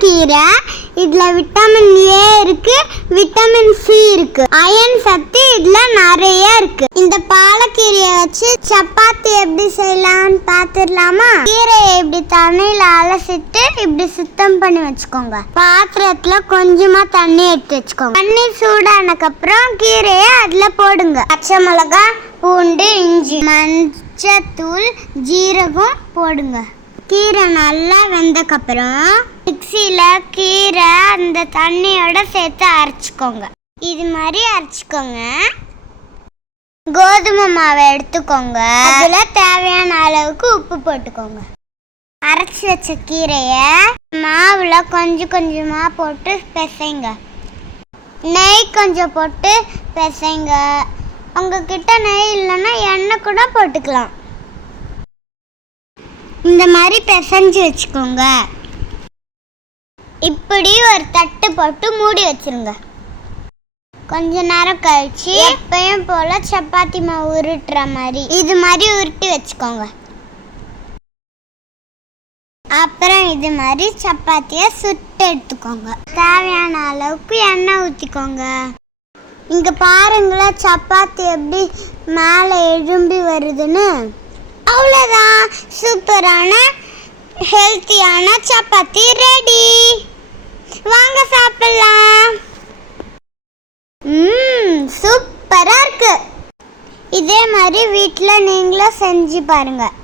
பாலக்கீரை. இதுல vitamin A இருக்கு, vitamin C இருக்கு, அயன் சத்து இதுல நிறைய இருக்கு. இந்த பாலக்கீரையை வச்சு சப்பாத்தி எப்படி செய்யலாம்னு பாத்துடலாமா? கீரையை இப்படி தண்ணியில அலசிட்டு இப்படி சுத்தம் பண்ணி வச்சுக்கோங்க. பாத்திரத்துல கொஞ்சமா தண்ணி எடுத்து வச்சுக்கோங்க. தண்ணி சூடானக்கு அப்புறம் கீரையை அதுல போடுங்க. பச்சை மிளகாய், பூண்டு, இஞ்சி, மஞ்சத்தூள், ஜீரகம் போடுங்க. கீரை நல்லா வெந்தக்கப்புறம் மிக்சியில் கீரை அந்த தண்ணியோட சேர்த்து அரைச்சிக்கோங்க. இது மாதிரி அரைச்சிக்கோங்க. கோதுமை மாவை எடுத்துக்கோங்க. அதில் தேவையான அளவுக்கு உப்பு போட்டுக்கோங்க. அரைச்சி வச்ச கீரையை மாவில் கொஞ்சம் கொஞ்சமாக போட்டு பிசைங்க. நெய் கொஞ்சம் போட்டு பிசைங்க. உங்ககிட்ட நெய் இல்லைன்னா எண்ணெய் கூட போட்டுக்கலாம். இந்த மாதிரி பிசைஞ்சு வச்சுக்கோங்க. இப்படி ஒரு தட்டு போட்டு மூடி வச்சிருங்க. கொஞ்ச நேரம் கழிச்சு எப்பயும் போல சப்பாத்தி மாவு உருட்டுற மாதிரி இது மாதிரி உருட்டி வச்சுக்கோங்க. அப்புறம் இது மாதிரி சப்பாத்தியை சுட்டு எடுத்துக்கோங்க. தேவையான அளவுக்கு எண்ணெய் ஊற்றிக்கோங்க. இங்கே பாருங்களேன் சப்பாத்தி எப்படி மேலே எழும்பி வருதுன்னு. அவ்வளோதான், சூப்பரான ஹெல்த்தியான சப்பாத்தி ரெடி. வாங்க சாப்பிடலாம். சூப்பராக இருக்கு. இதே மாதிரி வீட்டில் நீங்களும் செஞ்சு பாருங்கள்.